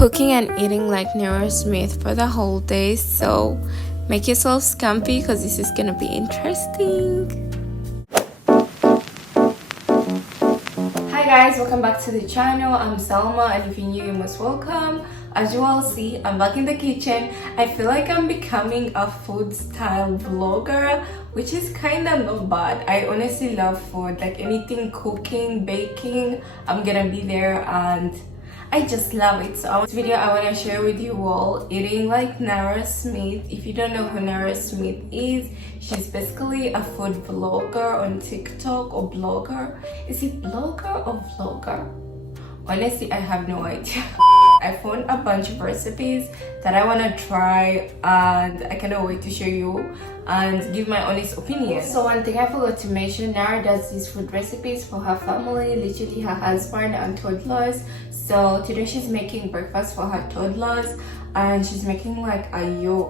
cooking and eating like Nara Smith for the whole day, so make yourselves comfy because this is gonna be interesting. Hi guys, welcome back to the channel. I'm Salma, and if you're new, you're most welcome. As you all see, I'm back in the kitchen. I feel like I'm becoming a food style vlogger, which is kind of not bad. I honestly love food, like anything cooking, baking, I'm gonna be there, and I just love it. So this video I want to share with you all eating like Nara Smith. If you don't know who Nara Smith is, she's basically a food vlogger on TikTok, or blogger. Is it blogger or vlogger? Honestly, I have no idea. I found a bunch of recipes that I want to try, and I cannot wait to show you and give my honest opinion. So one thing I forgot to mention, Nara does these food recipes for her family, literally her husband and toddlers. So today she's making breakfast for her toddlers, and she's making like a you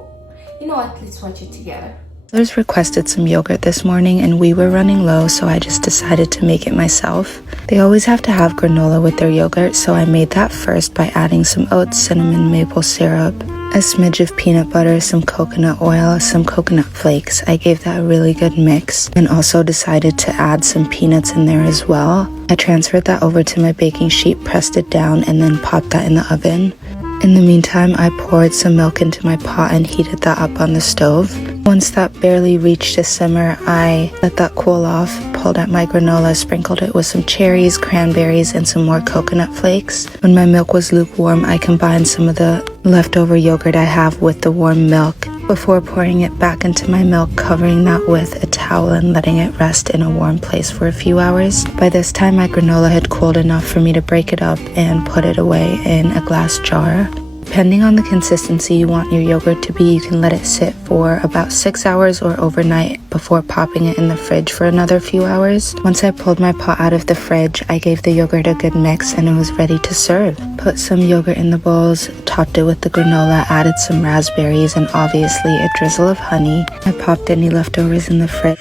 know what, let's watch it together. Others requested some yogurt this morning, and we were running low, so I just decided to make it myself. They always have to have granola with their yogurt, so I made that first by adding some oats, cinnamon, maple syrup, a smidge of peanut butter, some coconut oil, some coconut flakes. I gave that a really good mix, and also decided to add some peanuts in there as well. I transferred that over to my baking sheet, pressed it down, and then popped that in the oven. In the meantime, I poured some milk into my pot and heated that up on the stove. Once that barely reached a simmer, I let that cool off, pulled out my granola, sprinkled it with some cherries, cranberries, and some more coconut flakes. When my milk was lukewarm, I combined some of the leftover yogurt I have with the warm milk before pouring it back into my milk, covering that with a towel and letting it rest in a warm place for a few hours. By this time, my granola had cooled enough for me to break it up and put it away in a glass jar. Depending on the consistency you want your yogurt to be, you can let it sit for about 6 hours or overnight before popping it in the fridge for another few hours. Once I pulled my pot out of the fridge, I gave the yogurt a good mix and it was ready to serve. Put some yogurt in the bowls, topped it with the granola, added some raspberries, and obviously a drizzle of honey. I popped any leftovers in the fridge.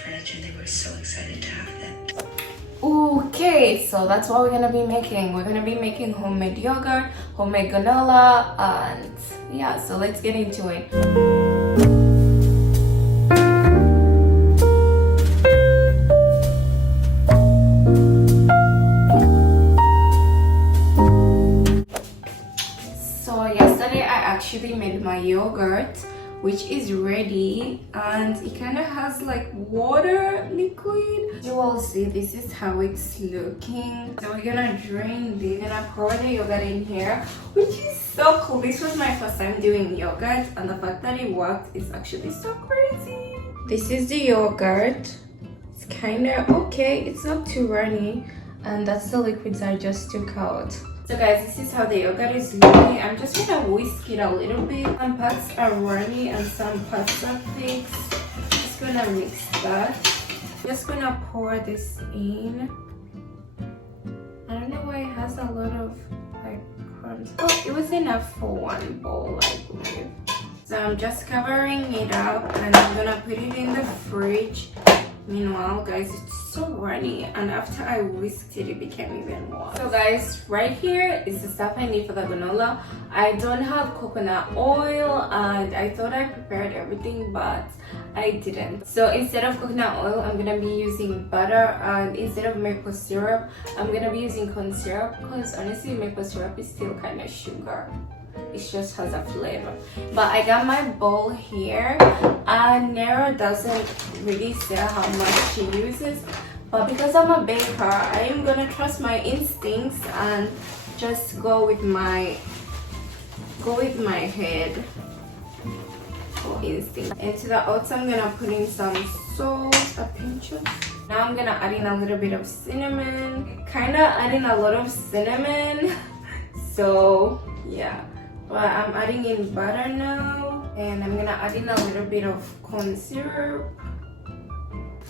Okay, so that's what we're gonna be making. We're gonna be making homemade yogurt, homemade granola, and yeah, so let's get into it. So yesterday I actually made my yogurt, which is ready, and it kind of has like water liquid. You all see, this is how it's looking. So we're gonna drain this, we're gonna pour the yogurt in here, which is so cool. This was my first time doing yogurt, and the fact that it worked is actually so crazy. This is the yogurt. It's kind of okay, it's not too runny, and that's the liquids I just took out. So guys, this is how the yogurt is looking. I'm just gonna whisk it a little bit. Some parts are runny and some parts are thick. Just gonna mix that. Just gonna pour this in. I don't know why it has a lot of like crumbs. Oh, it was enough for one bowl, I believe. So I'm just covering it up, and I'm gonna put it in the fridge. Meanwhile, guys, it's so runny, and after I whisked it, it became even more. So guys, right here is the stuff I need for the granola. I don't have coconut oil, and I thought I prepared everything, but I didn't. So instead of coconut oil, I'm gonna be using butter, and instead of maple syrup, I'm gonna be using corn syrup, because honestly, maple syrup is still kind of sugar. It just has a flavor. But I got my bowl here, and Nara doesn't really say how much she uses, but because I'm a baker, I am gonna trust my instincts and just go with my head or instinct. Into the oats, I'm gonna put in some salt, a pinch of. Now I'm gonna add in a little bit of cinnamon. Kinda adding a lot of cinnamon. So yeah. But I'm adding in butter now, and I'm gonna add in a little bit of corn syrup.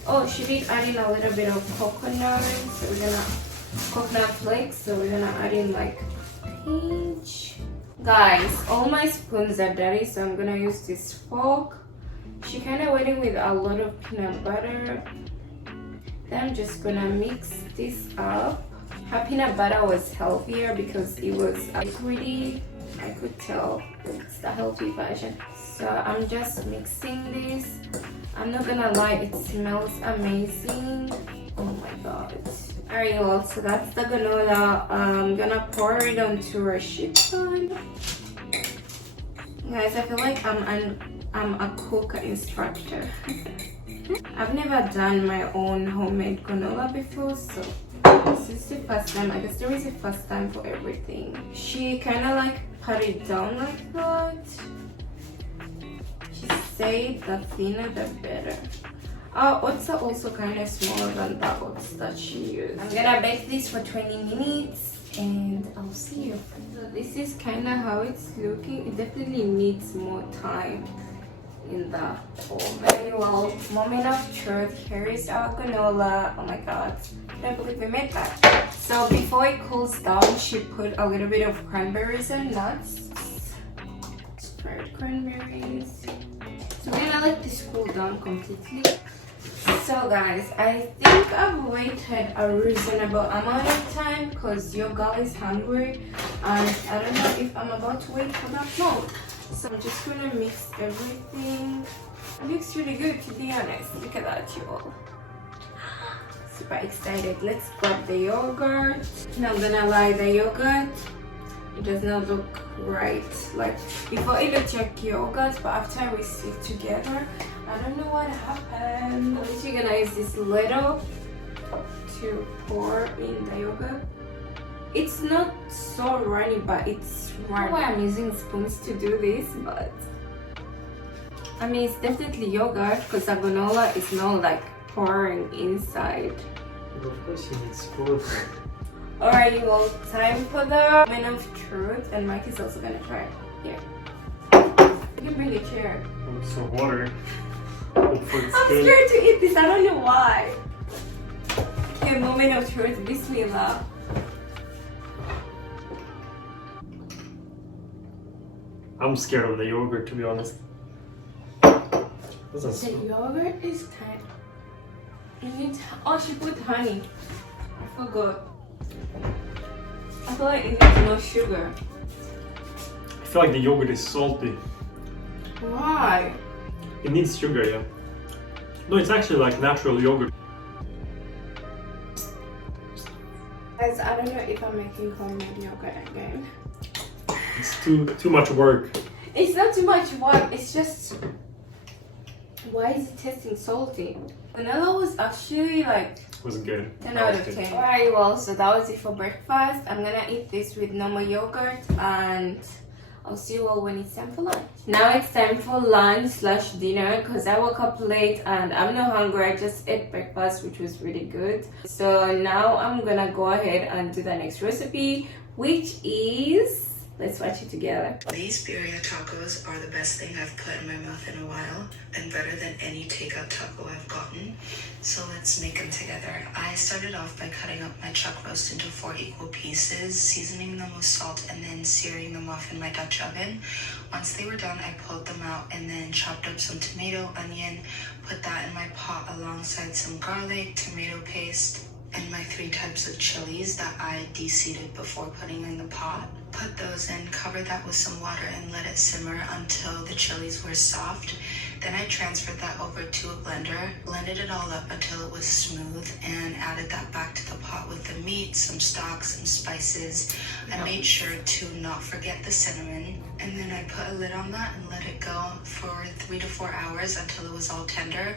Oh, she did add in a little bit of coconut, so we're gonna coconut flakes. So we're gonna add in like a pinch. Guys, all my spoons are dirty, so I'm gonna use this fork. She kind of went in with a lot of peanut butter. Then I'm just gonna mix this up. Her peanut butter was healthier because it was liquidy. I could tell it's the healthy version. So I'm just mixing this. I'm not gonna lie, it smells amazing. Oh my god. Alright y'all, so that's the granola. I'm gonna pour it onto a sheet pan. Guys, I feel like I'm a cook instructor. I've never done my own homemade granola before, so this is the first time. I guess there is a first time for everything. She kind of like pat it down like that. She said the thinner the better. Our oats are also kind of smaller than the oats that she used. I'm gonna bake this for 20 minutes and I'll see you. So this is kind of how it's looking. It definitely needs more time in the oven. Well, moment of truth. Here is our granola. Oh my god, I can't believe we made that. So before it cools down, she put a little bit of cranberries and nuts. Fried cranberries. So we're gonna let this cool down completely. So guys, I think I've waited a reasonable amount of time because your girl is hungry and I don't know if I'm about to wait for that long. So I'm just gonna mix everything. It looks really good, to be honest. Look at that, you all. Super excited. Let's grab the yogurt. Not gonna lie, the yogurt, it does not look right. Like before it looked like yogurt, but after we stick together, I don't know what happened. I'm actually gonna use this ladle to pour in the yogurt. It's not so runny, but it's runny. I don't know why I'm using spoons to do this, but I mean it's definitely yogurt because the granola is not like pouring inside. Of course you need spoons. Alright, well, time for the moment of truth, and Mike is also gonna try it. Here. You can bring a chair. Oh, it's so watery. I'm scared to eat this, I don't know why. Okay, moment of truth, bismillah. I'm scared of the yogurt, to be honest. The yogurt is kind. You need. Oh, she put honey. I forgot. I feel like it needs more sugar. I feel like the yogurt is salty. Why? It needs sugar, yeah. No, it's actually like natural yogurt. Guys, I don't know if I'm making homemade yogurt again. It's too much work. It's not too much work, it's just... Why is it tasting salty? Vanilla was actually like... It was good. 10 out of 10. Alright, well, so that was it for breakfast. I'm gonna eat this with normal yogurt and I'll see you all when it's time for lunch. Now it's time for lunch/dinner because I woke up late and I'm not hungry. I just ate breakfast, which was really good. So now I'm gonna go ahead and do the next recipe, which is... Let's watch it together. These birria tacos are the best thing I've put in my mouth in a while and better than any takeout taco I've gotten. So let's make them together. I started off by cutting up my chuck roast into 4 equal pieces, seasoning them with salt and then searing them off in my Dutch oven. Once they were done, I pulled them out and then chopped up some tomato, onion, put that in my pot alongside some garlic, tomato paste, and my 3 types of chilies that I de-seeded before putting in the pot. Put those in, cover that with some water and let it simmer until the chilies were soft. Then I transferred that over to a blender, blended it all up until it was smooth, and added that back to the pot with the meat, some stock, some spices. I made sure to not forget the cinnamon, and then I put a lid on that and let it go for 3 to 4 hours until it was all tender.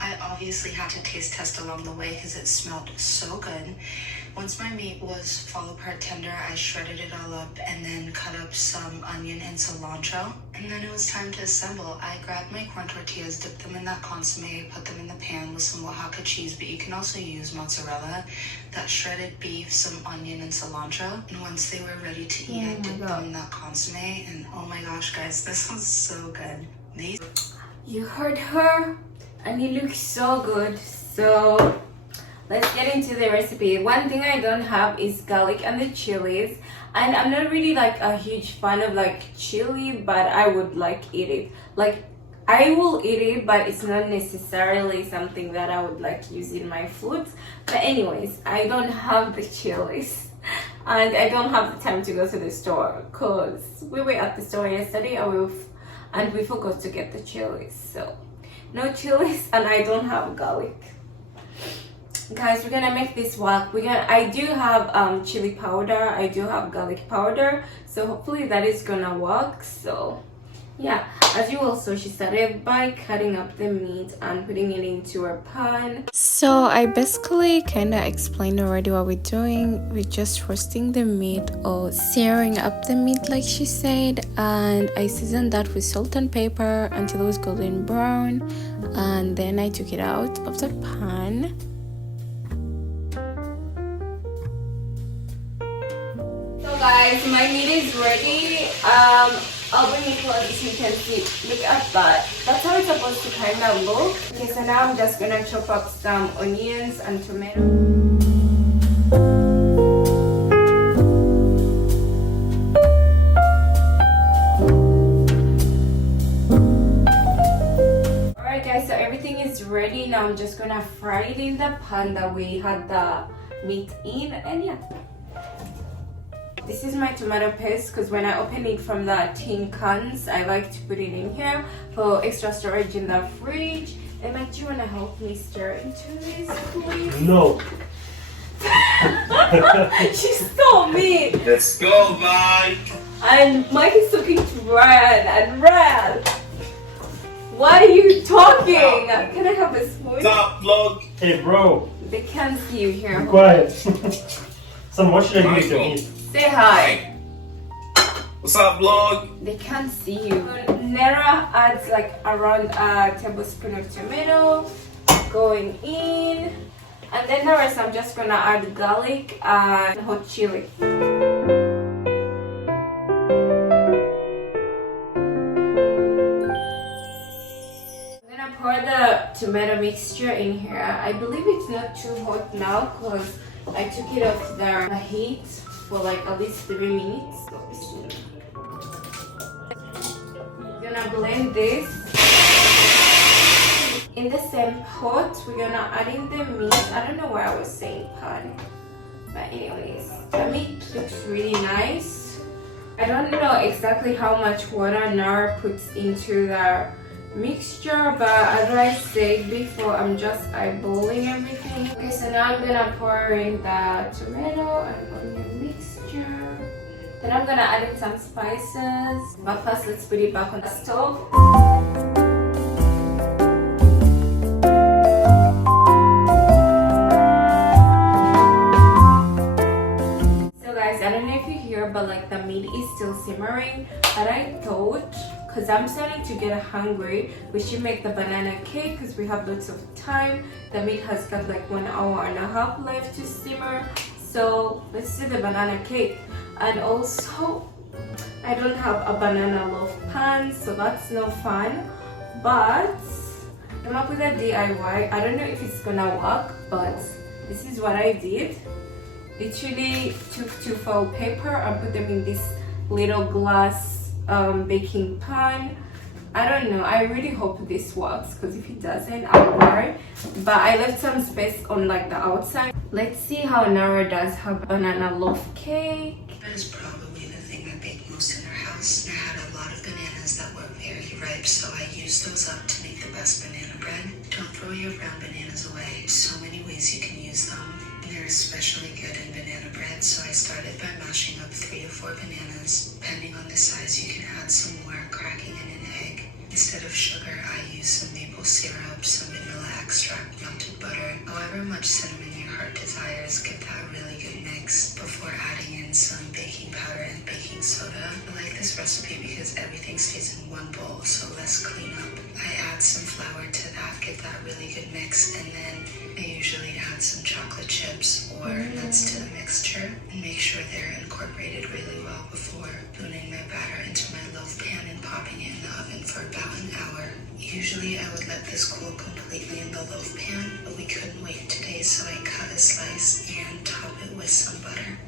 I obviously had to taste test along the way because it smelled so good. Once my meat was fall apart tender, I shredded it all up and then cut up some onion and cilantro. And then it was time to assemble. I grabbed my corn tortillas, dipped them in that consomme, put them in the pan with some Oaxaca cheese, but you can also use mozzarella, that shredded beef, some onion and cilantro. And once they were ready to eat, I dipped them in that consomme, and oh my gosh, guys, this was so good. You heard her, and it looks so good. So let's get into the recipe. One thing I don't have is garlic and the chilies, and I'm not really like a huge fan of like chili, but I would like eat it. Like I will eat it, but it's not necessarily something that I would like use in my foods. But anyways, I don't have the chilies. and I don't have the time to go to the store because we were at the store yesterday and we forgot to get the chilies. So no chilies, and I don't have garlic. Guys, we're gonna make this work. I do have chili powder, I do have garlic powder, so hopefully that is gonna work. So yeah, as you all saw, she started by cutting up the meat and putting it into a pan. So I basically kind of explained already what we're doing. We're just roasting the meat or searing up the meat like she said, and I seasoned that with salt and pepper until it was golden brown, and then I took it out of the pan. So guys, my meat is ready. I'll bring it close so you can see. Look at that. That's how it's supposed to kind of look. Okay, so now I'm just gonna chop up some onions and tomato. Alright guys, so everything is ready. Now I'm just gonna fry it in the pan that we had the meat in, and yeah. This is my tomato paste because when I open it from the tin cans, I like to put it in here for extra storage in the fridge. And Mike, do you want to help me stir into this, please? No. She stole me. Let's go, Mike. And Mike is talking to Red, and Red, what are you talking? Can I have a spoon? Stop, vlog. Hey, bro. They can't see you here. Be quiet. Son, what should I do to eat? Say hi. What's up, vlog? They can't see you. Nara adds like around a tablespoon of tomato going in, and then the rest I'm just gonna add garlic and hot chili. I'm gonna pour the tomato mixture in here. I believe it's not too hot now because I took it off the heat for like at least 3 minutes. We're gonna blend this. In the same pot, we're gonna add in the meat. I don't know why I was saying pan, but anyways, the meat looks really nice. I don't know exactly how much water Nara puts into the mixture, but as I said before, I'm just eyeballing everything. Okay, so now I'm gonna pour in the tomato and onion mixture. Then I'm gonna add in some spices, but first let's put it back on the stove. So guys, I don't know if you hear, but like the meat is still simmering, but I thought, because I'm starting to get hungry, we should make the banana cake because we have lots of time. The meat has got like 1.5 hours left to simmer, so let's do the banana cake. And also, I don't have a banana loaf pan, so that's no fun, but I'm up with a DIY. I don't know if it's gonna work, but this is what I did. Literally took 2 foil paper and put them in this little glass baking pan. I don't know, I really hope this works because if it doesn't, I'll worry. But I left some space on like the outside. Let's see how Nara does her banana loaf cake. That is probably the thing I baked most in our house. I had a lot of bananas that were very ripe, so I used those up to make the best banana bread. Don't throw your brown bananas away. So many ways you can use them. They're especially good in banana bread, so I started by mashing up 3 to 4 bananas. Depending on the size, you can add some more, cracking in an egg. Instead of sugar, I use some maple syrup, some vanilla extract, melted butter. However much cinnamon your heart desires, give that a really good mix before adding in some baking powder and baking soda. I like this recipe because everything stays in one bowl, so less cleanup. I add some flour to that, give that really good mix, and then I usually add some chocolate chips or nuts to the mixture and make sure they're incorporated really well before putting my batter into my loaf pan and popping it in the oven for about an hour. Usually I would let this cool completely in the loaf pan, but we couldn't wait today, so I cut a slice and top it with some butter.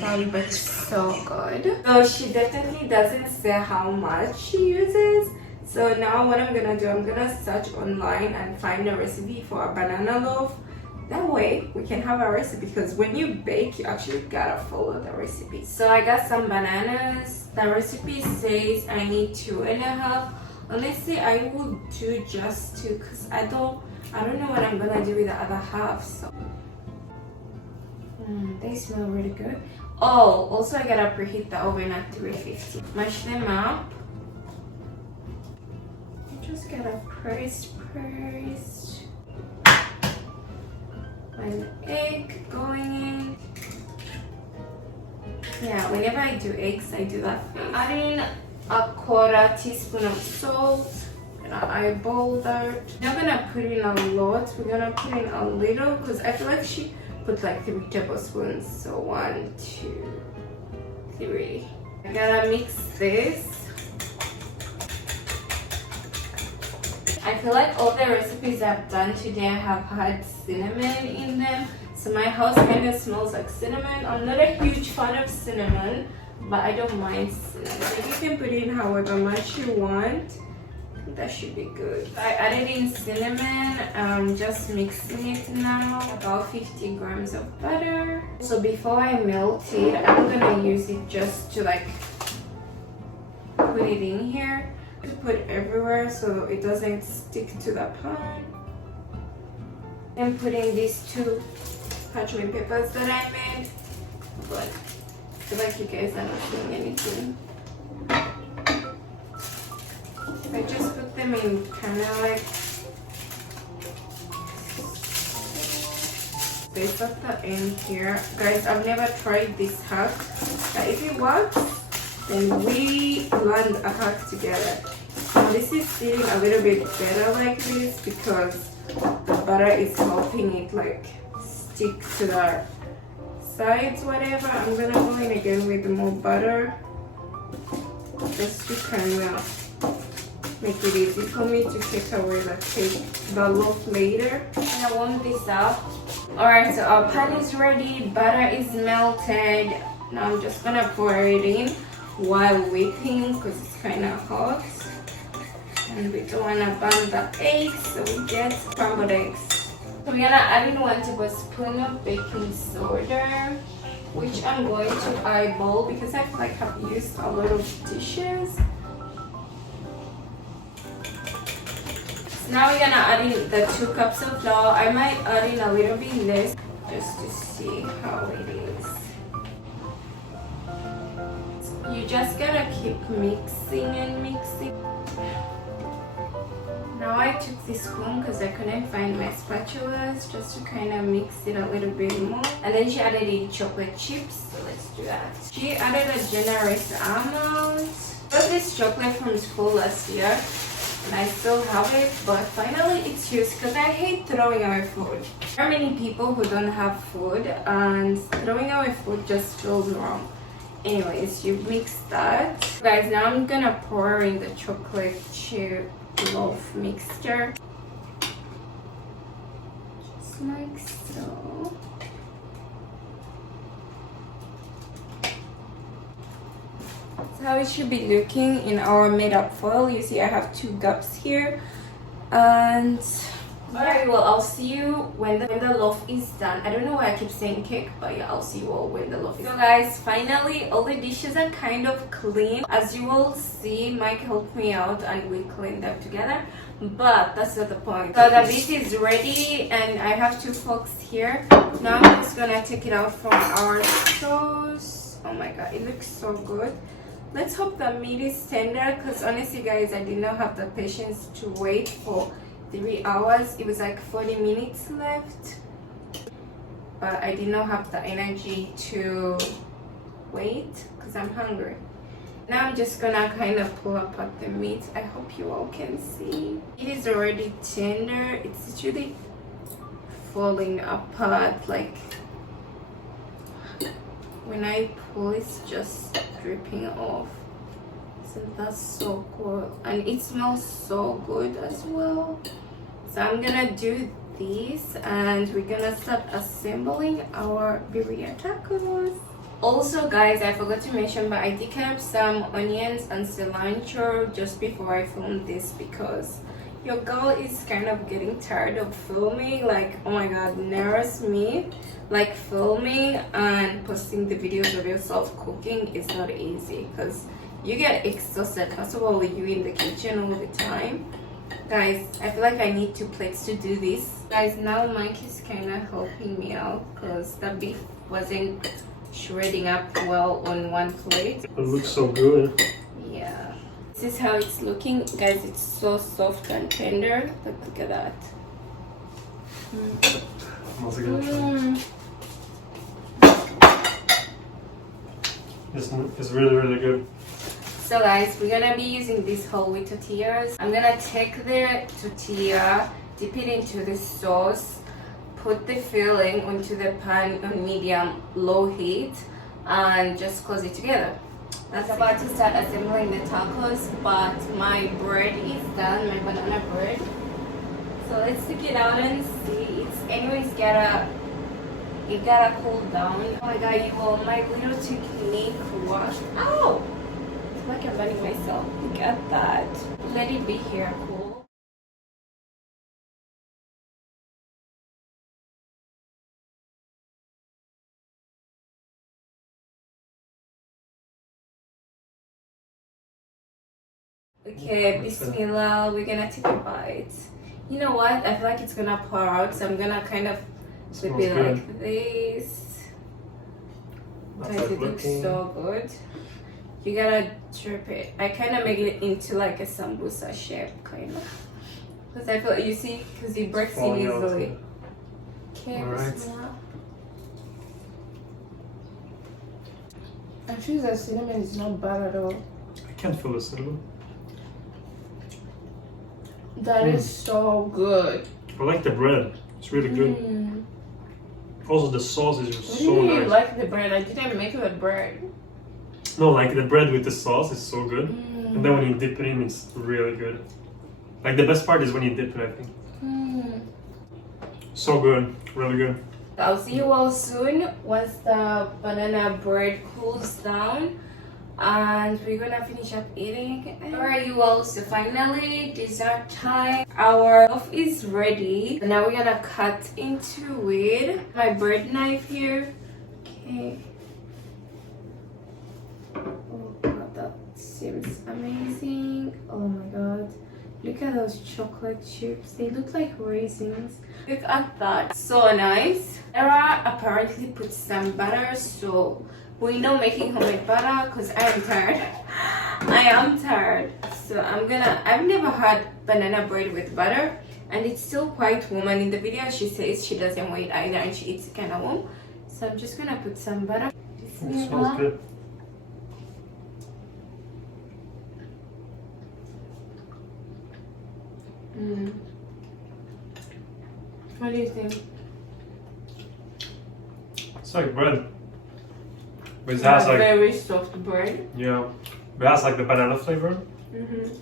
That looks so good. So she definitely doesn't say how much she uses. So now what I'm gonna do, I'm gonna search online and find a recipe for a banana loaf That way we can have a recipe, because when you bake you actually gotta follow the recipe. So I got some bananas. The recipe says I need 2.5. Honestly, I would do just 2 because I don't know what I'm gonna do with the other half. So they smell really good. Oh, also I gotta preheat the oven at 350. Mash them up. Just gotta press. An egg going in. Yeah, whenever I do eggs, I do that face. Adding a 1/4 teaspoon of salt. I'm gonna eyeball that. I'm not gonna put in a lot. We're gonna put in a little because I feel like she put like 3 tablespoons. So 1, 2, 3. I gotta mix this. I feel like all the recipes I've done today have had cinnamon in them. So my house kind of smells like cinnamon. I'm not a huge fan of cinnamon, but I don't mind cinnamon. You can put in however much you want. That should be good. I added in cinnamon. I'm just mixing it now. About 50 grams of butter. So before I melt it, I'm gonna use it just to like put it in here. To put everywhere so it doesn't stick to the pan. I'm putting these 2 parchment papers that I made, but I feel like you guys are not doing anything. I just put them in kind of like this at the end here. Guys, I've never tried this hack, but if it works, then we learned a hack together. And this is sitting a little bit better like this because the butter is helping it like stick to the sides, whatever. I'm gonna go in again with more butter just to kind of make it easy for me to take away the loaf later. I'm gonna warm this up. Alright, so our pan is ready, butter is melted. Now I'm just gonna pour it in while whipping because it's kind of hot. And we don't want to burn the eggs, so we get scrambled eggs. So we're gonna add in 1 tablespoon of baking soda, which I'm going to eyeball because I feel like I've used a lot of dishes. So now we're gonna add in the 2 cups of flour. I might add in a little bit less just to see how it is. You just gotta keep mixing and mixing. Now I took this spoon because I couldn't find my spatulas just to kind of mix it a little bit more. And then she added in chocolate chips, so let's do that. She added a generous amount. I got this chocolate from school last year and I still have it, but finally it's used because I hate throwing away food. There are many people who don't have food and throwing away food just feels wrong. Anyways, you mix that. Guys, now I'm gonna pour in the chocolate chip loaf mixture. Just like so. That's how it should be looking in our made up foil. You see I have 2 cups here. And alright, well, I'll see you when the loaf is done. I don't know why I keep saying cake, but yeah, I'll see you all when the loaf is done. So guys, finally all the dishes are kind of clean. As you will see, Mike helped me out and we cleaned them together, but that's not the point. So the meat is ready and I have 2 forks here. Now I'm just gonna take it out from our sauce. Oh my god, it looks so good. Let's hope the meat is tender because honestly guys, I did not have the patience to wait for 3 hours. It was like 40 minutes left, but I did not have the energy to wait because I'm hungry. Now I'm just gonna kind of pull apart the meat. I hope you all can see. It is already tender. It's literally falling apart. Like when I pull, it's just dripping off. So that's so cool, and it smells so good as well. So I'm gonna do this and we're gonna start assembling our birria tacos. Also guys, I forgot to mention, but I did cut up some onions and cilantro just before I filmed this because your girl is kind of getting tired of filming. Like, oh my god, Nara Smith, like filming and posting the videos of yourself cooking is not easy because you get exhausted. First of all, you in the kitchen all the time. Guys, I feel like I need 2 plates to do this. Guys, now Mike is kind of helping me out because the beef wasn't shredding up well on 1 plate. It looks so good. Yeah. This is how it's looking. Guys, it's so soft and tender. Look at that. It's really, really good. So guys, we're gonna be using these whole wheat tortillas. I'm gonna take the tortilla, dip it into the sauce, put the filling onto the pan on medium low heat, and just close it together. That's about to start assembling the tacos, but my bread is done, my banana bread. So let's take it out and see. It's anyways it gotta cool down. Oh my god, you all, my little technique washed. Ow! It's like I'm burning myself. Look at that. Let it be here cool. Okay, bismillah, we're gonna take a bite. You know what? I feel like it's gonna pour out, so I'm gonna kind of flip it like this. Guys, it looks so good. You gotta drip it. I kind of make it into like a sambusa shape, kind of. Because I feel, you see, because it breaks it easily. Okay, bismillah. Actually, the cinnamon is not bad at all. I can't feel the cinnamon. That is so good. I like the bread. It's really good. Also, the sauce is so I really nice. like the bread. I didn't make the bread. No, like the bread with the sauce is so good. And then when you dip it in, it's really good. Like the best part is when you dip it, I think. So good. Really good. I'll see you all soon once the banana bread cools down. And we're gonna finish up eating. Alright you all, so finally dessert time. Our loaf is ready. Now we're gonna cut into it. My bread knife here. Okay. Oh god, that seems amazing. Oh my god. Look at those chocolate chips. They look like raisins. Look at that. So nice. Sarah apparently put some butter, so we know making homemade butter because I am tired. I am tired. So I've never had banana bread with butter, and it's still quite warm. And in the video she says she doesn't want it either and she eats it kind of warm. So I'm just gonna put some butter. It smells good. What do you think? It's like bread. But it has like very soft bread. Yeah. But it has like the banana flavor. And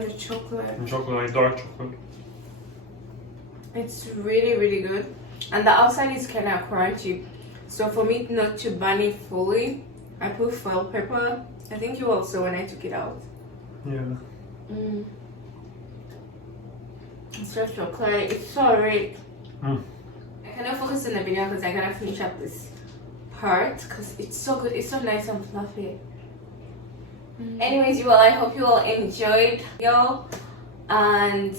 the chocolate. And chocolate, like dark chocolate. It's really, really good. And the outside is kind of crunchy. So for me not to burn it fully, I put foil pepper. I think you also when I took it out. Yeah. It's just chocolate. It's so rich. I cannot focus on the video because I gotta finish up this part because it's so good. It's so nice and fluffy. Anyways, you all, I hope you all enjoyed yo, and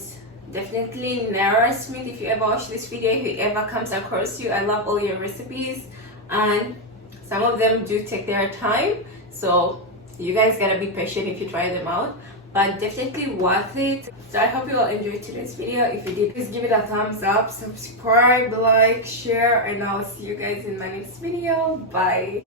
definitely Nara Smith, if you ever watch this video, whoever comes across you, I love all your recipes and some of them do take their time, so you guys gotta be patient if you try them out, but definitely worth it. So I hope you all enjoyed today's video. If you did, please give it a thumbs up, subscribe, like, share, and I'll see you guys in my next video. Bye.